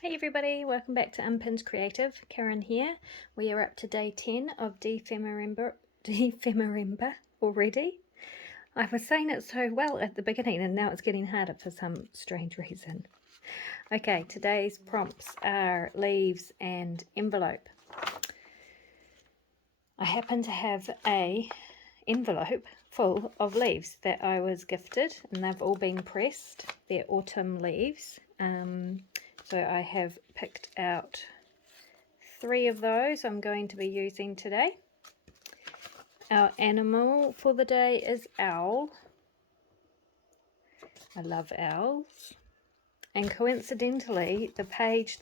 Hey everybody, welcome back to Unpinned Creative. Karen here. We are up to day 10 of dephemerember already. I was saying it so well at the beginning and now it's getting harder for some strange reason. Okay, today's prompts are leaves and envelope. I happen to have a envelope full of leaves that I was gifted and they've all been pressed. They're autumn leaves. So I have picked out 3 of those I'm going to be using today. Our animal for the day is owl. I love owls. And coincidentally, the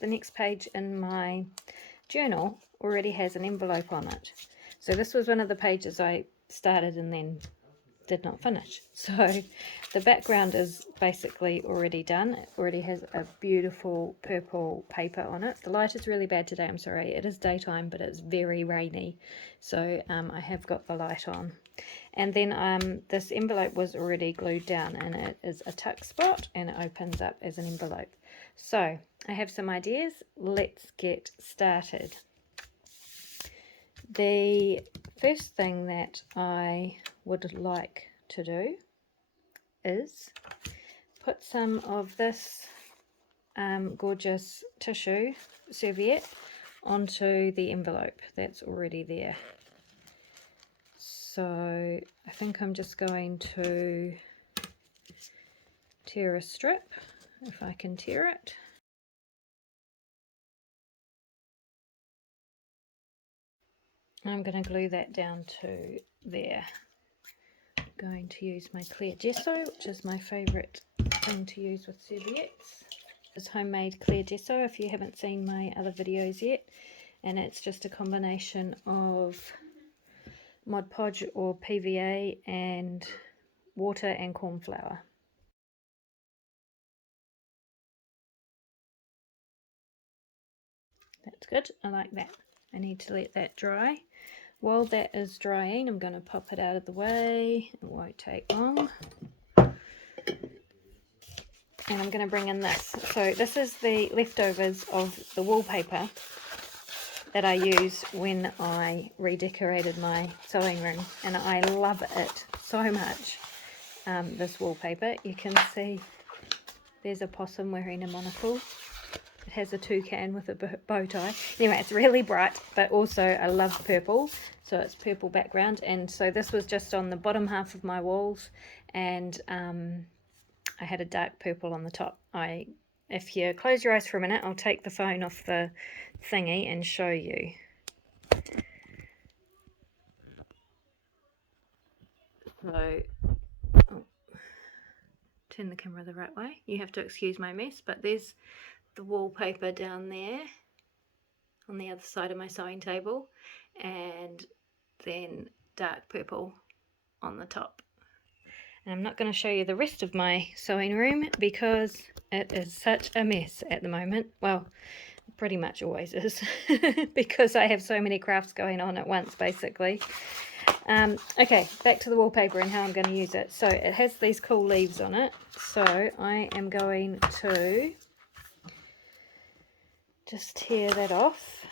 next page in my journal already has an envelope on it. So this was one of the pages I started and then did not finish. So the background is basically already done. It already has a beautiful purple paper on it. The light is really bad today, I'm sorry. It is daytime, but it's very rainy. So I have got the light on. And then this envelope was already glued down and it is a tuck spot and it opens up as an envelope. So I have some ideas. Let's get started. The first thing that I would like to do is put some of this gorgeous tissue serviette onto the envelope that's already there. So I think I'm just going to tear a strip, if I can tear it. I'm going to glue that down to there. I'm going to use my clear gesso, which is my favourite thing to use with serviettes. It's homemade clear gesso if you haven't seen my other videos yet, and it's just a combination of Mod Podge or PVA and water and corn flour. That's good, I like that. I need to let that dry. While that is drying, I'm going to pop it out of the way. It won't take long. And I'm going to bring in this. So this is the leftovers of the wallpaper that I used when I redecorated my sewing room. And I love it so much, this wallpaper. You can see there's a possum wearing a monocle. It has a toucan with a bow tie. Anyway, it's really bright, but also I love purple. So it's purple background. And so this was just on the bottom half of my walls. And I had a dark purple on the top. If you close your eyes for a minute, I'll take the phone off the thingy and show you. So, turn the camera the right way. You have to excuse my mess, but there's the wallpaper down there on the other side of my sewing table, and then dark purple on the top. And I'm not going to show you the rest of my sewing room because it is such a mess at the moment. Well, pretty much always is because I have so many crafts going on at once, basically. Okay, back to the wallpaper and how I'm going to use it. So it has these cool leaves on it. So I am going to just tear that off.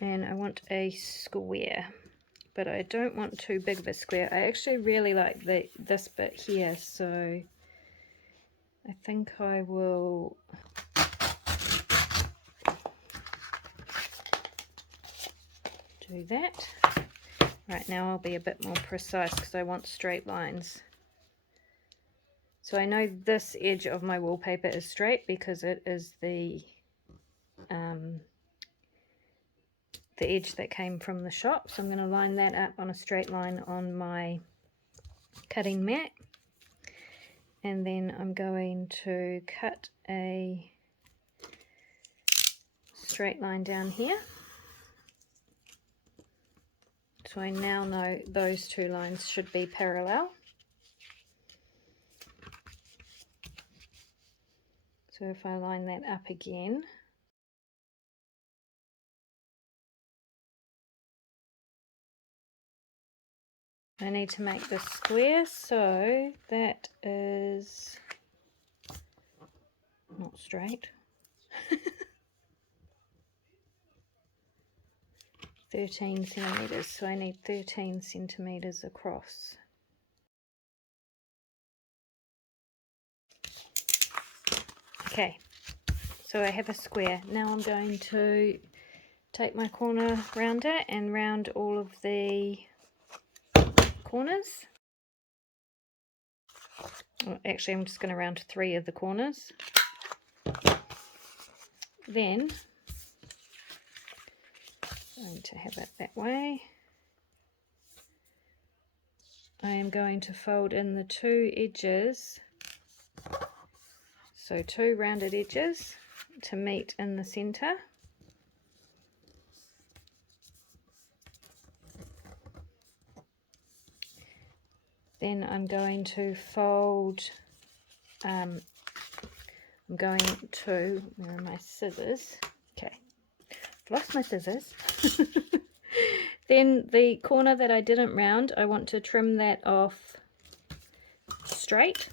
And I want a square, but I don't want too big of a square. I actually really like this bit here, so I think I will do that. Right, now I'll be a bit more precise because I want straight lines. So I know this edge of my wallpaper is straight because it is the edge that came from the shop. So I'm going to line that up on a straight line on my cutting mat. And then I'm going to cut a straight line down here. So I now know those two lines should be parallel. So if I line that up again, I need to make this square, so that is not straight. 13 centimeters, so I need 13 centimeters across. Okay, so I have a square. Now I'm going to take my corner rounder and round all of the corners. Well, actually, I'm just going to round 3 of the corners. Then I'm going to have it that way. I am going to fold in the 2 edges, so 2 rounded edges to meet in the center. Then I'm going to fold, I'm going to, where are my scissors? Okay, I've lost my scissors. Then the corner that I didn't round, I want to trim that off straight.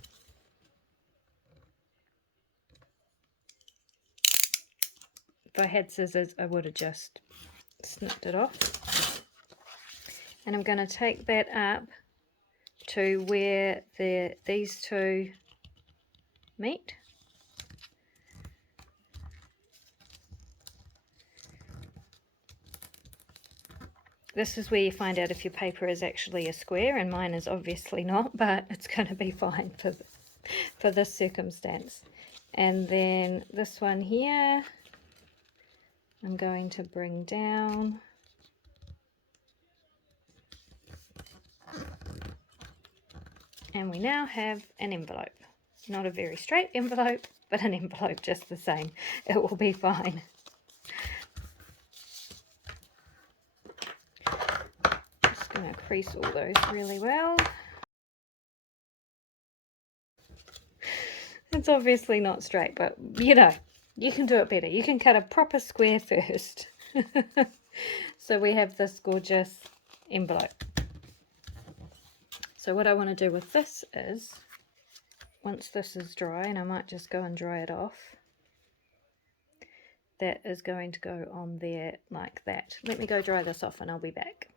If I had scissors, I would have just snipped it off. And I'm going to take that up to where these 2 meet. This is where you find out if your paper is actually a square, and mine is obviously not, but it's going to be fine for this circumstance. And then this one here, I'm going to bring down. And we now have an envelope. Not a very straight envelope, but an envelope just the same. It will be fine. Just going to crease all those really well. It's obviously not straight, but you know, you can do it better. You can cut a proper square first. So we have this gorgeous envelope. So what I want to do with this is, once this is dry, and I might just go and dry it off, that is going to go on there like that. Let me go dry this off and I'll be back.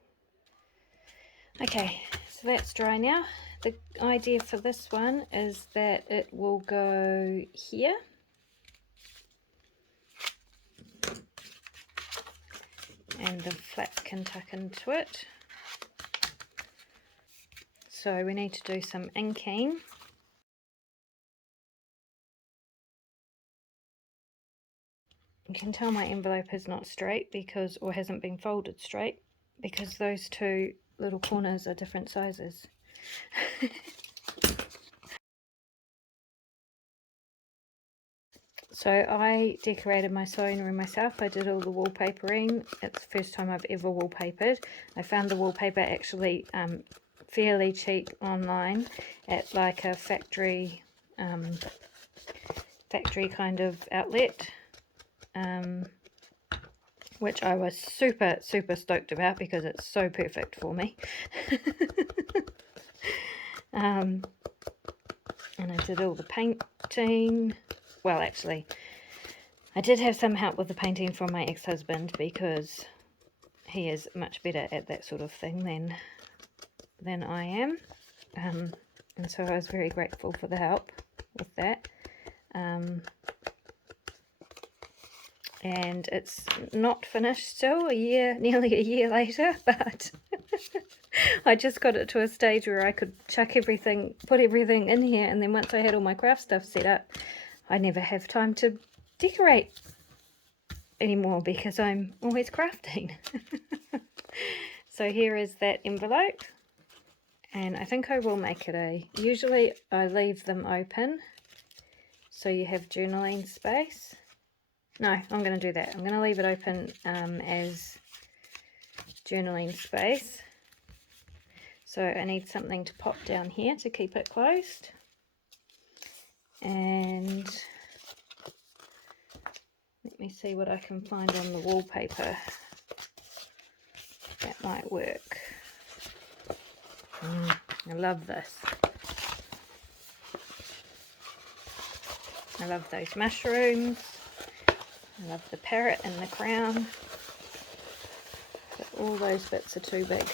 Okay, so that's dry now. The idea for this one is that it will go here. And the flap can tuck into it. So we need to do some inking. You can tell my envelope is not straight because, or hasn't been folded straight, because those 2 little corners are different sizes. So I decorated my sewing room myself. I did all the wallpapering. It's the first time I've ever wallpapered. I found the wallpaper actually fairly cheap online at like a factory kind of outlet, which I was super stoked about because it's so perfect for me. And I did all the painting. Well, actually, I did have some help with the painting from my ex-husband because he is much better at that sort of thing than I am. And so I was very grateful for the help with that. And it's not finished still, nearly a year later, but I just got it to a stage where I could chuck everything, put everything in here, and then once I had all my craft stuff set up, I never have time to decorate anymore because I'm always crafting. So here is that envelope, and I think I will make it usually I leave them open so you have journaling space. No, I'm going to do that. I'm going to leave it open as journaling space. So I need something to pop down here to keep it closed. And let me see what I can find on the wallpaper that might work. I love this. I love those mushrooms. I love the parrot and the crown. But all those bits are too big.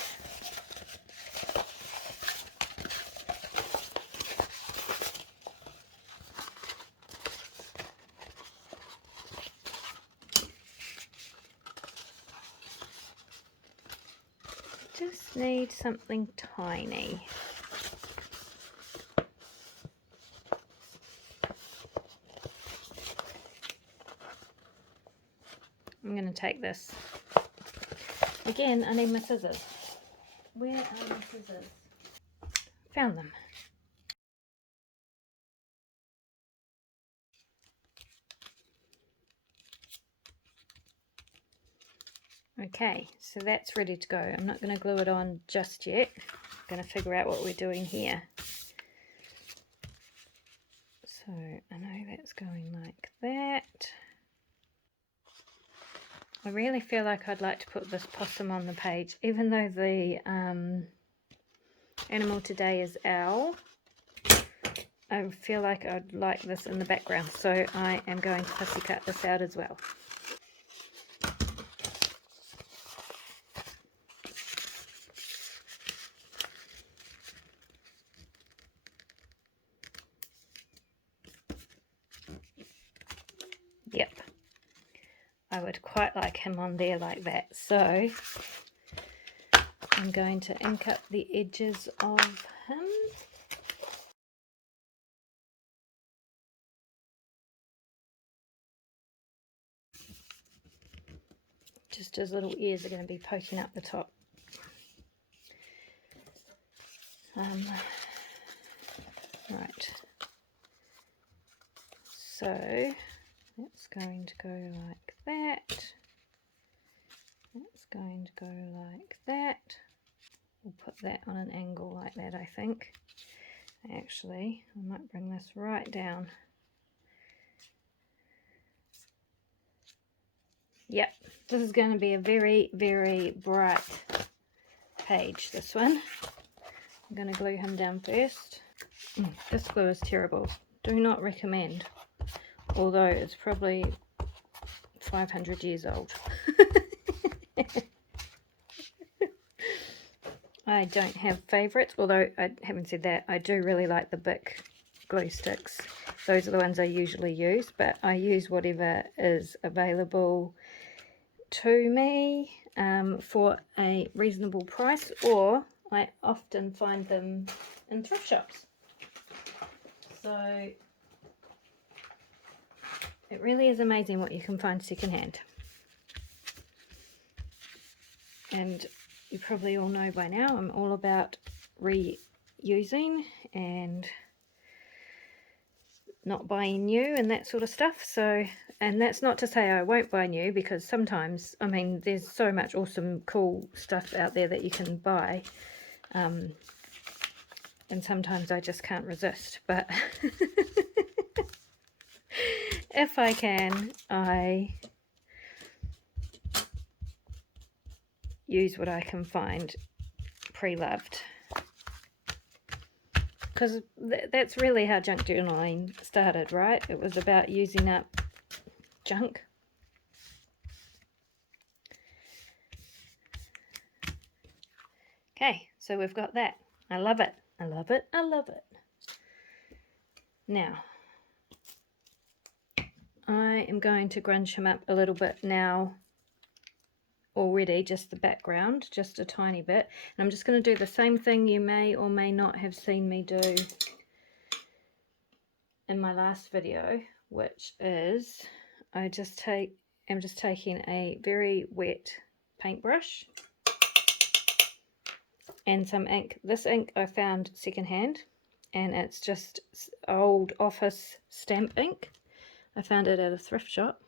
Just need something tiny. I'm going to take this. Again, I need my scissors. Where are my scissors? Found them. Okay, so that's ready to go. I'm not going to glue it on just yet. I'm going to figure out what we're doing here. So I know that's going like that. I really feel like I'd like to put this possum on the page, even though the animal today is owl. I feel like I'd like this in the background, so I am going to fussy cut this out as well. Yep, I would quite like him on there like that, so I'm going to ink up the edges of him. Just his little ears are going to be poking up the top. Right, so that's going to go like that. That's going to go like that. We'll put that on an angle like that, I think. Actually, I might bring this right down. Yep, this is going to be a very, very bright page, this one. I'm going to glue him down first. This glue is terrible. Do not recommend. Although it's probably 500 years old. I don't have favourites, although having said that, I do really like the Bic glue sticks. Those are the ones I usually use, but I use whatever is available to me for a reasonable price, or I often find them in thrift shops. So it really is amazing what you can find secondhand. And you probably all know by now I'm all about reusing and not buying new and that sort of stuff. So, and that's not to say I won't buy new, because sometimes, I mean, there's so much awesome cool stuff out there that you can buy, and sometimes I just can't resist. But if I can, I use what I can find pre-loved, because that's really how junk journaling started, right? It was about using up junk. Okay, so we've got that. I love it. I love it. I love it. Now, I am going to grunge him up a little bit now already, just the background, just a tiny bit. And I'm just going to do the same thing you may or may not have seen me do in my last video, which is I'm just taking a very wet paintbrush and some ink. This ink I found secondhand, and it's just old office stamp ink. I found it at a thrift shop.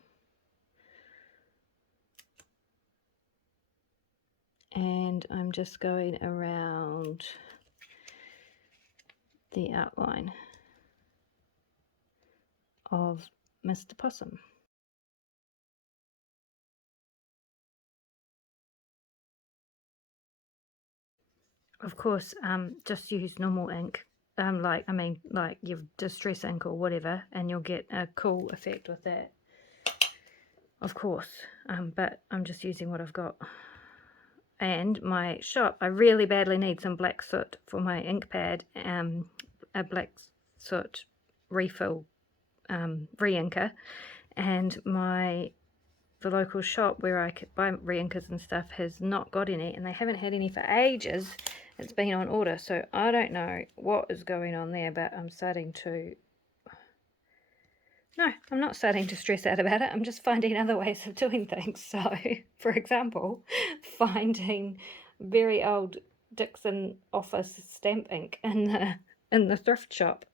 And I'm just going around the outline of Mr. Possum. Of course, just use normal ink, like your distress ink or whatever, and you'll get a cool effect with that. Of course, but I'm just using what I've got. And my shop, I really badly need some black soot for my ink pad, a black soot refill re-inker, and the local shop where I could buy re-inkers and stuff has not got any, and they haven't had any for ages. It's been on order, so I don't know what is going on there, but I'm starting to... No, I'm not starting to stress out about it. I'm just finding other ways of doing things. So, for example, finding very old Dixon office stamp ink in the thrift shop.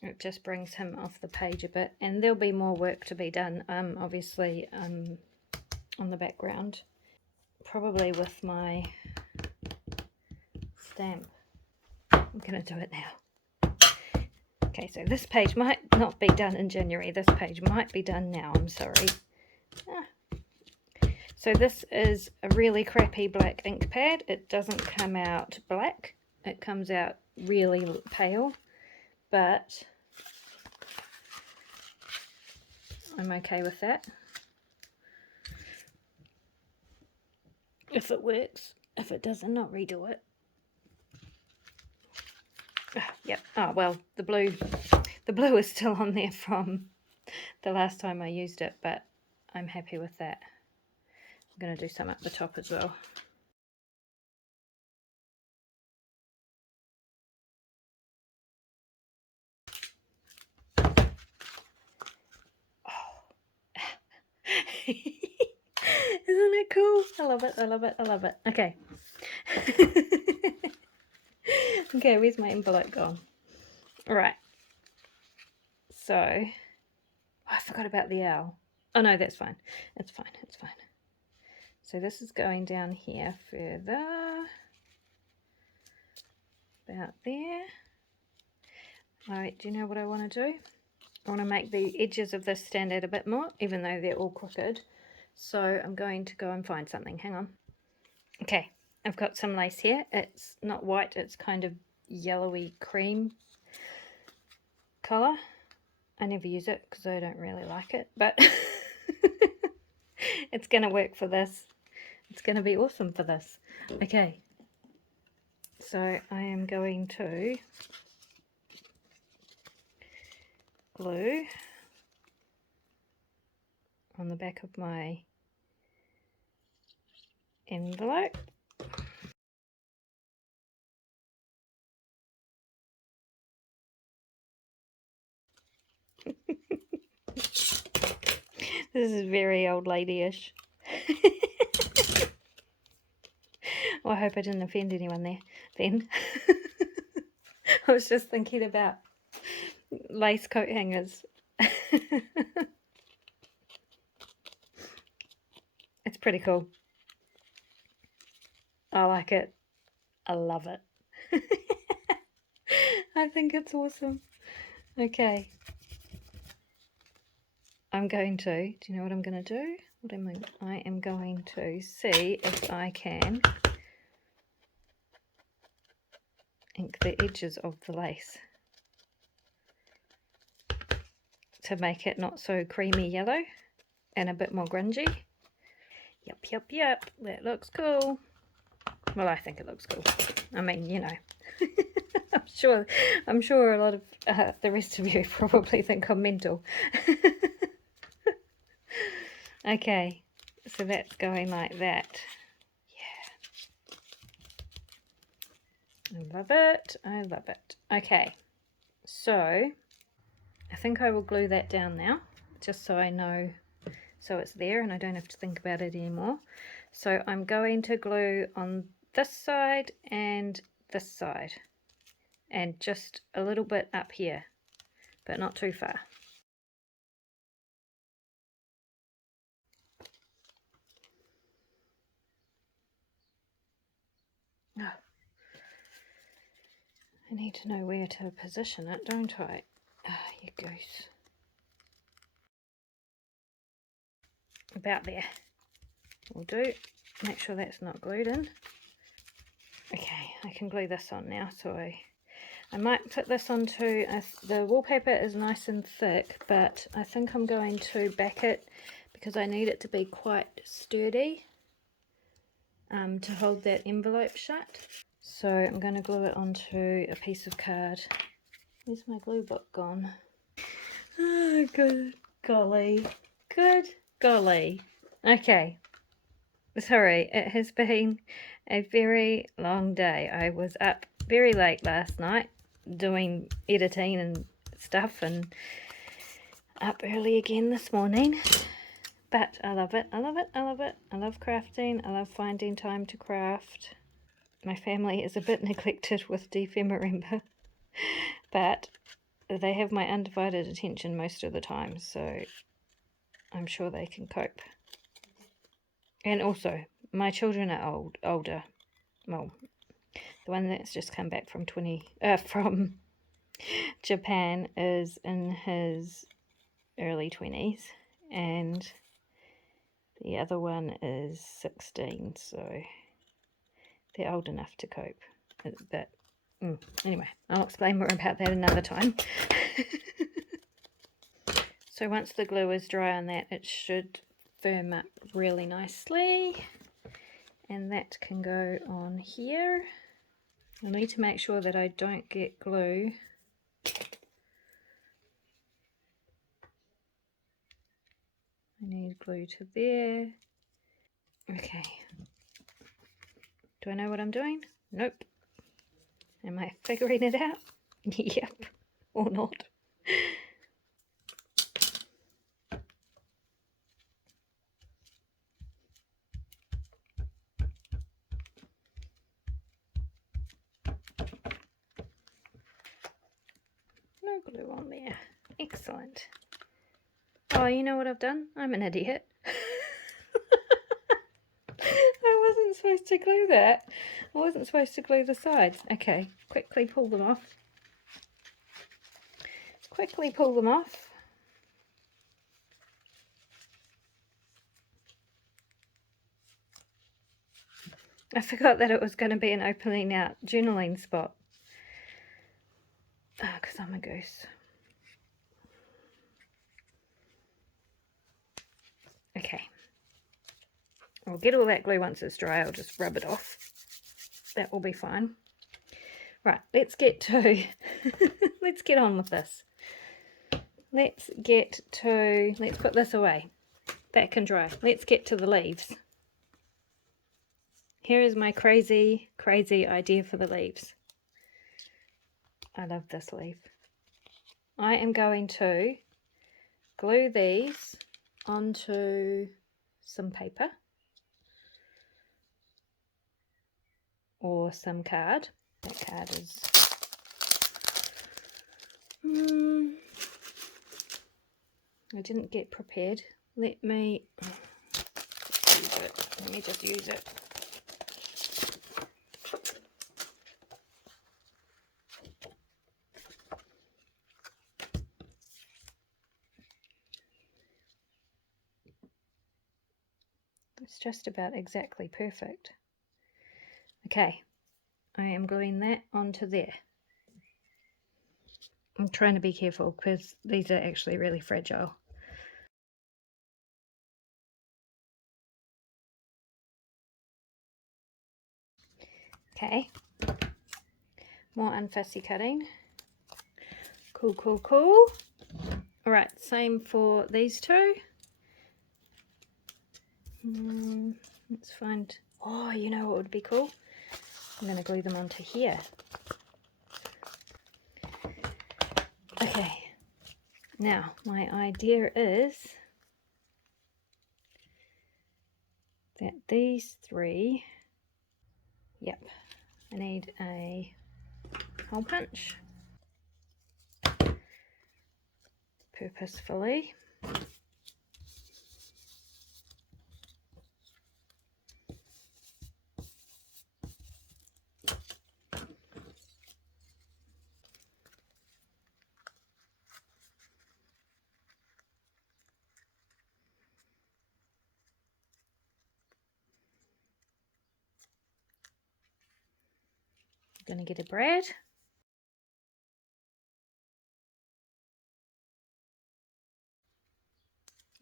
It just brings him off the page a bit, and there'll be more work to be done, obviously, on the background, probably with my stamp. I'm going to do it now. Okay, so this page might not be done in January. This page might be done now. I'm sorry. So this is a really crappy black ink pad. It doesn't come out black. It comes out really pale, but I'm okay with that. If it works. If it doesn't, not redo it. Yep. Oh, well, the blue is still on there from the last time I used it, but I'm happy with that. I'm going to do some at the top as well. Isn't it cool? I love it, I love it, I love it. Okay. Okay, where's my envelope gone? Alright. So, I forgot about the owl. Oh no, that's fine. It's fine, it's fine. So this is going down here further. About there. Alright, do you know what I want to do? I want to make the edges of this stand out a bit more, even though they're all crooked. So I'm going to go and find something. Hang on. Okay, I've got some lace here. It's not white, it's kind of yellowy cream colour. I never use it because I don't really like it, but it's going to work for this. It's going to be awesome for this. Okay, so I am going to glue on the back of my envelope. This is very old lady-ish. Well, I hope I didn't offend anyone there then. I was just thinking about lace coat hangers. It's pretty cool. I like it. I love it. I think it's awesome. Okay. I'm going to, do you know what I'm going to do? I am going to see if I can ink the edges of the lace to make it not so creamy yellow and a bit more grungy. Yep, yep, yep, that looks cool. Well, I think it looks cool. I mean, you know, I'm sure a lot of the rest of you probably think I'm mental. Okay, so that's going like that. Yeah. I love it. I love it. Okay, so I think I will glue that down now, just so I know, so it's there and I don't have to think about it anymore. So I'm going to glue on this side and this side, and just a little bit up here, but not too far. I need to know where to position it, don't I? Ah, you goose. About there. Will do. Make sure that's not glued in. Okay, I can glue this on now, so I might put this onto, the wallpaper is nice and thick, but I think I'm going to back it because I need it to be quite sturdy to hold that envelope shut. So I'm going to glue it onto a piece of card. Where's my glue book gone? Oh, good golly. Good golly. Okay. Sorry, it has been a very long day. I was up very late last night doing editing and stuff, and up early again this morning. But I love it. I love it. I love it. I love crafting. I love finding time to craft. My family is a bit neglected with dephemerember, but they have my undivided attention most of the time, so I'm sure they can cope. And also, my children are older. Well, the one that's just come back from from Japan is in his early 20s, and the other one is 16, so they're old enough to cope. But anyway, I'll explain more about that another time. So once the glue is dry on that, it should firm up really nicely, and that can go on here. I need to make sure that I don't get glue I need glue to there. Okay. Do I know what I'm doing? Nope. Am I figuring it out? Yep. Or not. No glue on there. Excellent. Oh, you know what I've done? I'm an idiot. I wasn't supposed to glue that. I wasn't supposed to glue the sides. Okay, quickly pull them off. Quickly pull them off. I forgot that it was going to be an opening out journaling spot. Oh, because I'm a goose. Okay. I'll get all that glue once it's dry. I'll just rub it off. That will be fine. Right, let's get to let's get on with this. Let's put this away. That can dry. Let's get to the leaves. Here is my crazy idea for the leaves. I love this leaf. I am going to glue these onto some paper or some card. That card is I didn't get prepared. Let me use it. Let me just use it. It's just about exactly perfect. Okay, I am gluing that onto there. I'm trying to be careful because these are actually really fragile. Okay, more unfussy cutting. Cool, cool, cool. All right, same for these two. Let's find, oh, you know what would be cool? I'm going to glue them onto here. Okay, now my idea is that these three, yep, I need a hole punch, purposefully. Going to get a brad.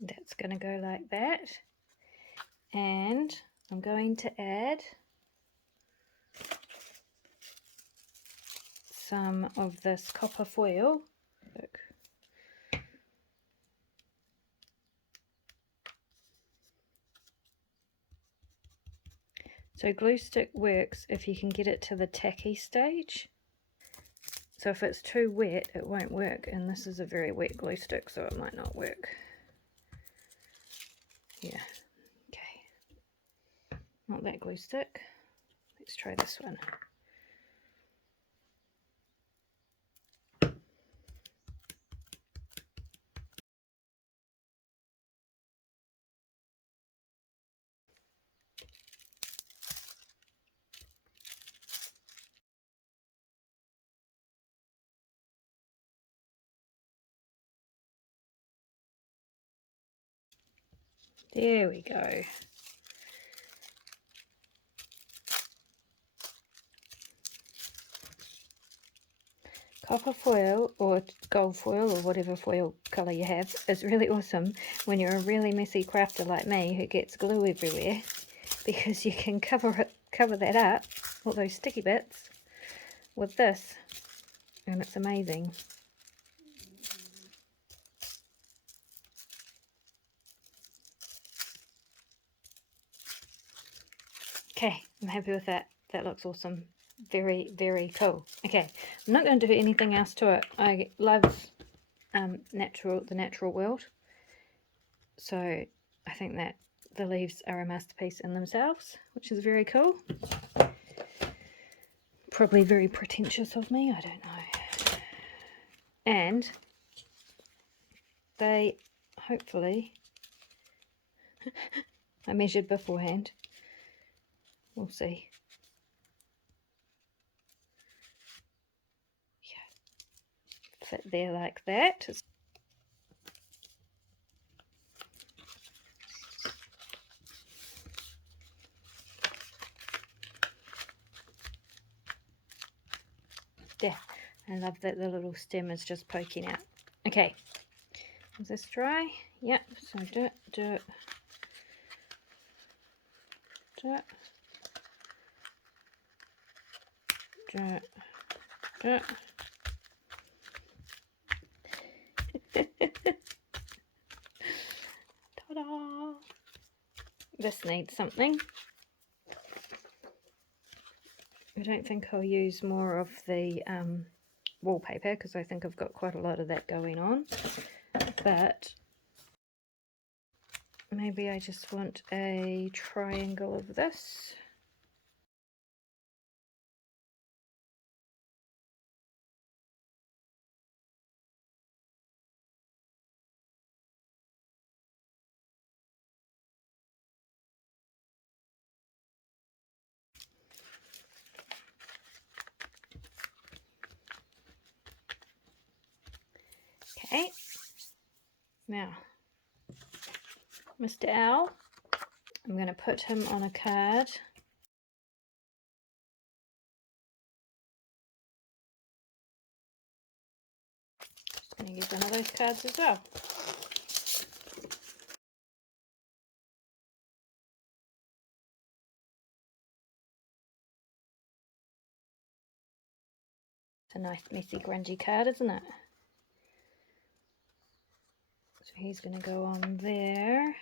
That's going to go like that. And I'm going to add some of this copper foil. Look. So glue stick works if you can get it to the tacky stage. So if it's too wet, it won't work, and this is a very wet glue stick, so it might not work. Yeah, okay. Not that glue stick. Let's try this one. There we go. Copper foil or gold foil or whatever foil colour you have is really awesome when you're a really messy crafter like me who gets glue everywhere, because you can cover that up, all those sticky bits, with this, and it's amazing. Okay, I'm happy with that. That looks awesome. Very, very cool. Okay, I'm not going to do anything else to it. I love the natural world. So I think that the leaves are a masterpiece in themselves, which is very cool. Probably very pretentious of me, I don't know. And they, hopefully, I measured beforehand. We'll see. Yeah, fit there like that. There. I love that the little stem is just poking out. Okay. Is this dry? Yep. So dirt, dirt, dirt, dirt, dirt. Ta-da! This needs something. I don't think I'll use more of the wallpaper because I think I've got quite a lot of that going on, but maybe I just want a triangle of this. Okay, now Mr. Owl, I'm going to put him on a card. Just going to use one of those cards as well. It's a nice messy grungy card, isn't it? So he's going to go on there.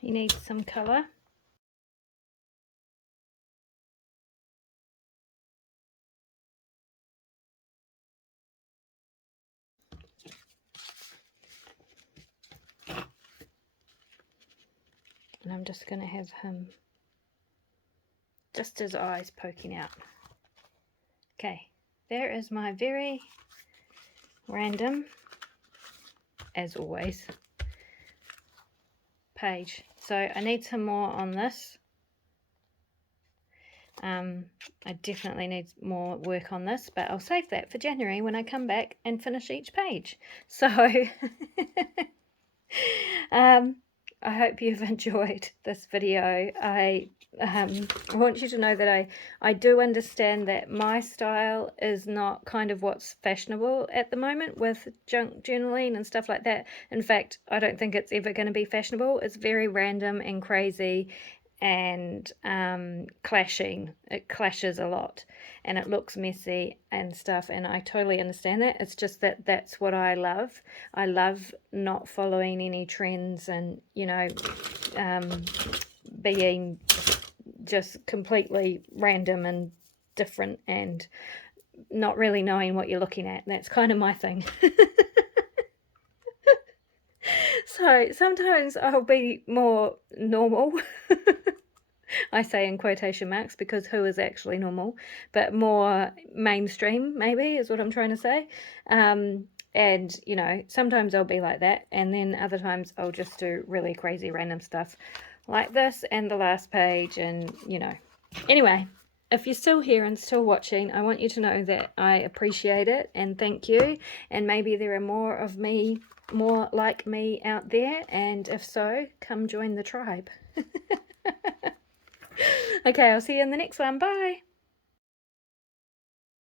He needs some colour. And I'm just going to have him, just his eyes poking out. Okay, there is my very random, as always, page. So I need some more on this. I definitely need more work on this, but I'll save that for January when I come back and finish each page. So I hope you've enjoyed this video. I want you to know that I do understand that my style is not kind of what's fashionable at the moment with junk journaling and stuff like that. In fact, I don't think it's ever going to be fashionable. It's very random and crazy and clashing. It clashes a lot and it looks messy and stuff, and I totally understand that. It's just that that's what I love. I love not following any trends and, you know, being just completely random and different and not really knowing what you're looking at. That's kind of my thing. So sometimes I'll be more normal. I say in quotation marks because who is actually normal, but more mainstream maybe is what I'm trying to say. And you know, sometimes I'll be like that, and then other times I'll just do really crazy random stuff like this and the last page, and you know. Anyway, if you're still here and still watching, I want you to know that I appreciate it and thank you, and maybe there are more of me, more like me out there, and if so, come join the tribe. Okay, I'll see you in the next one. Bye.